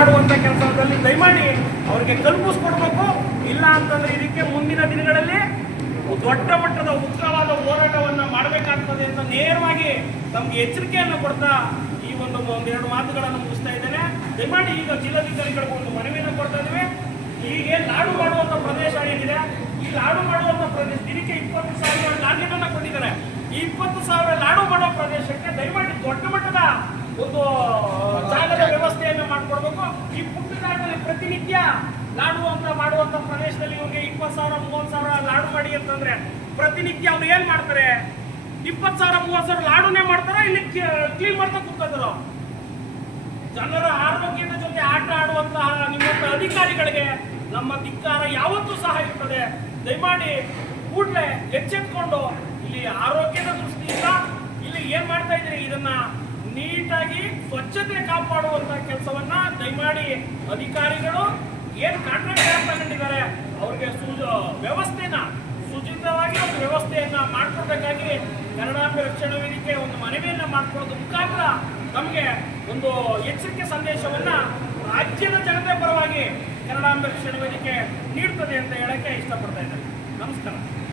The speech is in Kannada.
ಮಾಡುವಂತ ಕೆಲಸದಲ್ಲಿ ದಯಮಾಡಿ ಅವರಿಗೆ ಕಲ್ಪಿಸ್ಕೊಡ್ಬೇಕು. ಇಲ್ಲ ಅಂತಂದ್ರೆ ಇದಕ್ಕೆ ಮುಂದಿನ ದಿನಗಳಲ್ಲಿ ದೊಡ್ಡ ಮಟ್ಟದ ಉಗ್ರವಾದ ಹೋರಾಟವನ್ನ ಮಾಡಬೇಕಾಗ್ತದೆ ಅಂತ ನೇರವಾಗಿ ತಮ್ಗೆ ಎಚ್ಚರಿಕೆಯನ್ನು ಕೊಡ್ತಾ ಈ ಒಂದೆರಡು ಮಾತುಗಳನ್ನು ಮುಗಿಸ್ತಾ ಇದ್ದೇನೆ. ದಯಮಾಡಿ ಈಗ ಜಿಲ್ಲಾಧಿಕಾರಿಗಳಿಗೆ ಒಂದು ಮನವಿಯನ್ನು ಕೊಡ್ತಾ ಇದ್ದೇವೆ. ಹೀಗೆ ಲಾಡು ಮಾಡುವಂತ ಪ್ರದೇಶ ಏನಿದೆ, ಈ ಲಾಡು ಮಾಡುವಂತ ಪ್ರದೇಶ ದಿನಕ್ಕೆ 20,000 ಲಾಡ್ಗೆಗಳನ್ನ ಕೊಟ್ಟಿದ್ದಾರೆ. ಈ 20,000 ಲಾಡು ಮಾಡೋ ಪ್ರದೇಶಕ್ಕೆ ದಯಮಾಡಿ ದೊಡ್ಡ ಮಟ್ಟದ ಒಂದು ಜಾಗದ ವ್ಯವಸ್ಥೆಯನ್ನು ಮಾಡಿಕೊಡ್ಬೇಕು. ಈ ಪುಟ್ಟ ಜಾಗದಲ್ಲಿ ಪ್ರತಿನಿತ್ಯ ಲಾಡು ಅಂತ ಮಾಡುವಂತ ಪ್ರದೇಶದಲ್ಲಿ ಇವ್ರಿಗೆ 20,000 30,000 ಲಾಡು ಮಾಡಿ ಅಂತಂದ್ರೆ ಪ್ರತಿನಿತ್ಯ ಅವ್ರು ಏನ್ ಮಾಡ್ತಾರೆ? 20,000 30,000 ಲಾಡುನೇ ಮಾಡ್ತಾರ, ಇಲ್ಲಿ ಕ್ಲೀನ್ ಮಾಡ್ತಾ ಕೂತ್ಕೊತಾರೋ? ಜನರ ಆರೋಗ್ಯದ ಜೊತೆ ಆಟ ಆಡುವಂತಹ ನಿಮ್ಮಂತ ಅಧಿಕಾರಿಗಳಿಗೆ ನಮ್ಮ ಧಿಕ್ಕಾರ ಯಾವತ್ತೂ ಸಹ ಇರ್ತದೆ. ದಯಮಾಡಿ ಕೂಡಲೇ ಎಚ್ಚೆತ್ಕೊಂಡು ಇಲ್ಲಿ ಆರೋಗ್ಯದ ದೃಷ್ಟಿಯಿಂದ ಇಲ್ಲಿ ಏನ್ ಮಾಡ್ತಾ ಇದ್ರಿ, ಇದನ್ನ ನೀಟಾಗಿ ಸ್ವಚ್ಛತೆ ಕಾಪಾಡುವಂತ ಕೆಲಸವನ್ನ ದಯಮಾಡಿ ಅಧಿಕಾರಿಗಳು ಏನ್ ಕಾಂಟ್ರಾಕ್ಟ್ ತಗೊಂಡಿದ್ದಾರೆ ಅವ್ರಿಗೆ ವ್ಯವಸ್ಥೆನ ಸುಚಿತವಾಗಿ ಒಂದು ವ್ಯವಸ್ಥೆಯನ್ನ ಮಾಡ್ಕೊಡ್ಬೇಕಾಗಿ ಕನ್ನಡಾಂಬೆ ರಕ್ಷಣಾ ವೇದಿಕೆ ಒಂದು ಮನವಿಯನ್ನ ಮಾಡ್ಕೊಳ್ಳೋದು ಮುಖಾಂತರ ನಮಗೆ ಒಂದು ಎಚ್ಚರಿಕೆ ಸಂದೇಶವನ್ನ ರಾಜ್ಯದ ಜನತೆ ಪರವಾಗಿ ಕನ್ನಡಾಂಬೆ ರಕ್ಷಣಾ ವೇದಿಕೆ ನೀಡ್ತದೆ ಅಂತ ಹೇಳಕ್ಕೆ ಇಷ್ಟಪಡ್ತಾ ಇದ್ದೇನೆ. ನಮಸ್ಕಾರ.